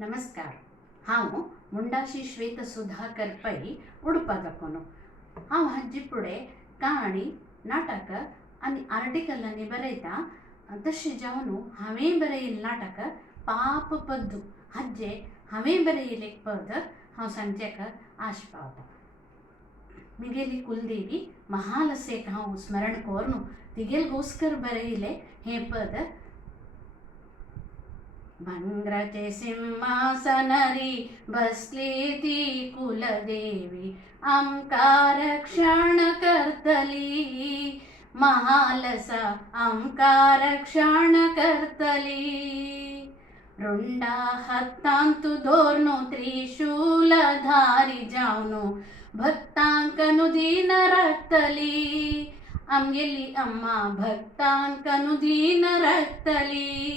नमस्कार. हांव मुंडाशी श्वेत सुधाकर पै उडुपादकोनु. हांव हज्जी फुडें काणी नाटक आनी आर्टिकलांनी बरयता. तशें जावन हांवें बरयिल्लें नाटक पाप पद्दू हाजे हांवें बरयिल्लें पद हांव सांगचेक आश पावता. मिगेली कुलदेवी महालसेक हांव स्मरण कोरून तिगेलगोस्कर बरयिल्लें हें पद. भंग्राचे सिंहासनरी बसली ती कुलदेवी, आमका रक्षण करतली. महालसा आमका रक्षण करतली. रुंडा हातांत धोरनो त्रिशूल धारी जावनो, भक्तांक नुदीन राखतली. आमगेली अम्मा भक्तांक नुदीन राखतली.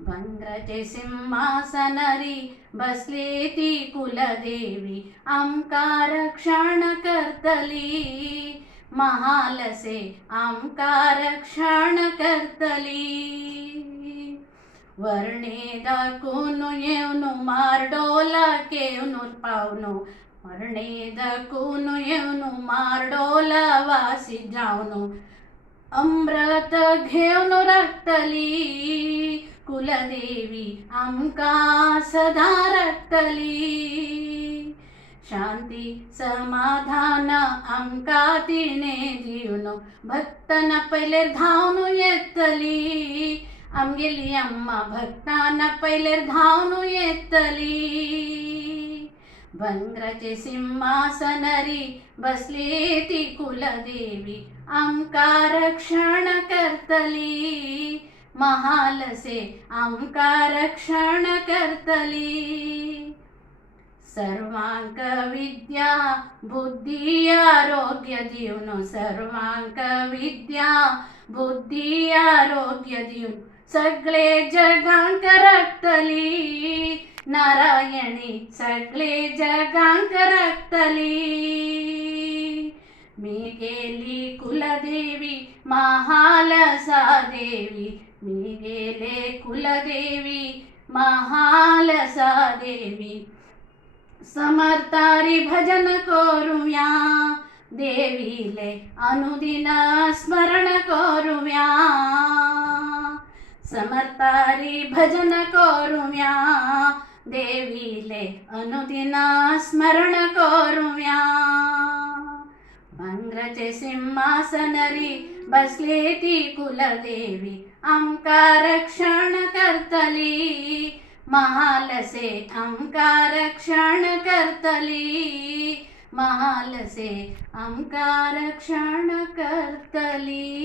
भंग्राचे सिंहासनरी बसली ती कुलदेवी, आमका रक्षण करतली. महालसे आमका रक्षण करतली. वर्णे दाखून येवन मारडोला केवन पावनो, वर्णे दाखून येवन मारडोला वासी जावनो, अमृत घेवन राखतली. कुलदेवी आमका सदा राखतली. शांती समाधान आमका तिणे दिवनो, भक्तांना पयले धावून येतली. आमगेली अम्मा भक्तांना पयले धावून येतली. भंग्राचे सिंहासनरी बसली ती कुलदेवी, आमका रक्षण करतली. महालसे आमका रक्षण करतली. सर्वांक विद्या बुद्धी आरोग्य दिवनो, सर्वांक विद्या बुद्धी आरोग्य दिवन सगळे जगांक राखतली. नारायणी सगळे जगांक राखतली. मी गेली कुलदेवी महालसा देवी, मी गेले कुलदेवी महालसा देवी. समर्थारी भजन करूया, देवीले अनुदिन स्मरण करूया. समर्थारी भजन करूया, देवीले अनुदिन स्मरण करूया. भंग्राचे सिंहासनरी बसली ती कुलदेवी, आमका रक्षण करतली. महालसे आमका रक्षण करतली. महालसे आमका रक्षण करतली.